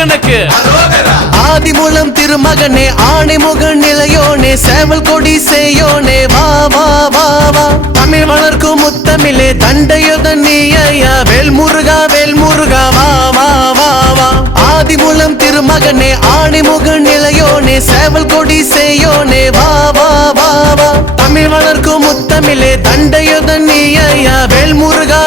முருகனுக்கு ஆதிமூலம் திருமகனே ஆணைமுகன் நிலையோனே சேவல் கொடி செய்யோனே வா வா வா வா தமிழ் வளர்க்கும் முத்தமிழே தண்டையுதன் நீயா வேல் முருகா வா வா வா வா ஆதிமூலம் திருமகனே ஆணைமுகன் நிலையோனே சேவல் கொடி செய்யோனே வா வா வா வா தமிழ் வளர்க்கும் முத்தமிழே தண்டையுதன் நீயா வேல் முருகா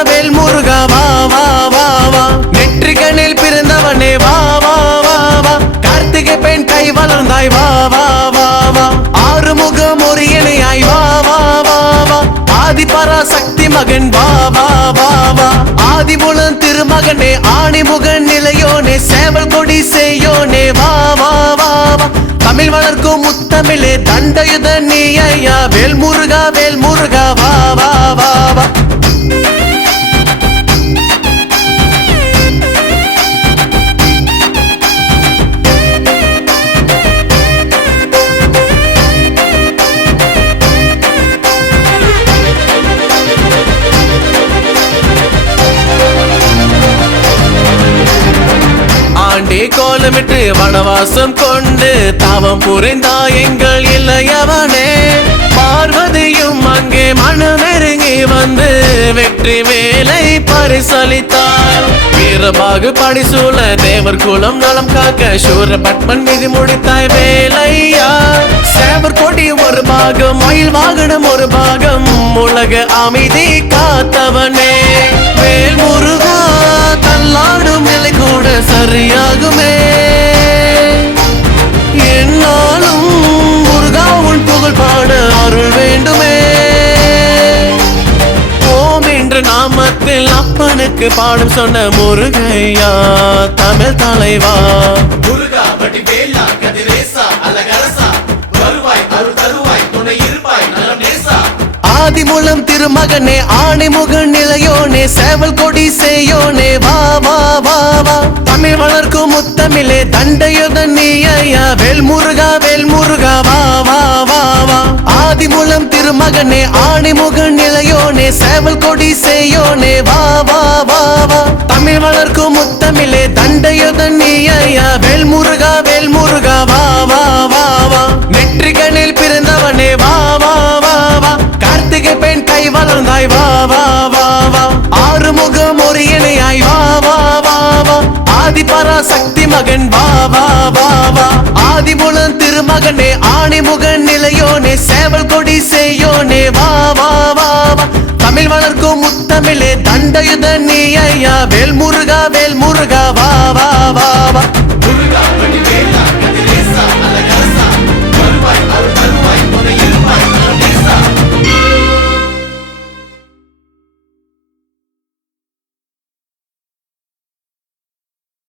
வா வா வா வா நெற்றிகனில் பிறந்தவனே வா வா வா வா கார்த்திகை பெண் கை வளர்ந்தாய் வா வா வா வா ஆறுமுகம் ஒரு இணையாய் வா வா வா வா ஆதிபராசக்தி மகன் வா வா வா வா ஆதிமூலம் திருமகனே ஆணைமுகன் நிலையோனே சேவல் கொடி செய்யோனே வா வா வா வா தமிழ் வளர்க்கும் முத்தமிழே தண்டையுதன் நீயா வேல் முருகா வா வா வா வா கோலமிட்டு வனவாசம் கொண்டு தாவம் புரிந்தா எங்கள் இளையவனே பார்வதியும் அங்கே மனமெருங்கி வந்து வெற்றி வேலை பரிசளித்தார் வீரபாகு படிசூழ தேவர் குலம் நலம் காக்க சூர பட்மன் மீது முடித்தாய் வேலையா சேவர் கொடி ஒரு பாகம் மயில் வாகனம் ஒரு பாகம் உலக அமைதி காத்தவனே வேல் முருகா தள்ளாடும் நிலை கூட சரியாகுமே என்னாலும் முருகா உன் புகழ் பாட அருள் வேண்டுமே ஓம் என்ற நாமத்தில் அப்பனுக்கு பாடம் சொன்ன முருகையா தமிழ் தலைவா முருகா பட்டி வேலா கதிரேசா அலகரசா வருவாய் அருள் தருவாய் துணை இருப்பாய் நலம் நேசா ஆதிமூலம் திருமகனே ஆணைமுகன் நிலையோனே சேவல் கொடி செய்யோனே வா வா வா வா தமிழ் வளர்க்கும் முத்தமிழே தண்டையுதன் நீயா வேல் முருகா வா வா வா வா ஆதிமூலம் திருமகனே ஆணைமுகன் நிலையோனே சேவல் கொடி செய்யோனே வா வா வா வா தமிழ் வளர்க்கும் முத்தமிழே தண்டையுதன் நீயா வேல் முருகா வா வா வா வா நெற்றிகனில் பிறந்தவனே வா வா வா வா கார்த்திகை பெண் கை வளர்ந்தாய் வா வா வா வா ஆறுமுகம் ஒரு இணையாய் வா வா வா வா ஆதிபராசக்தி மகன் வா வா வா வா ஆதிமூலம் திருமகனே ஆணைமுகன் நிலையோனே சேவல் கொடி செய்யோனே வா வா வா வா தமிழ் வளர்க்கும் முத்தமிழே தண்டையுதன் நீயா வேல் முருகா வா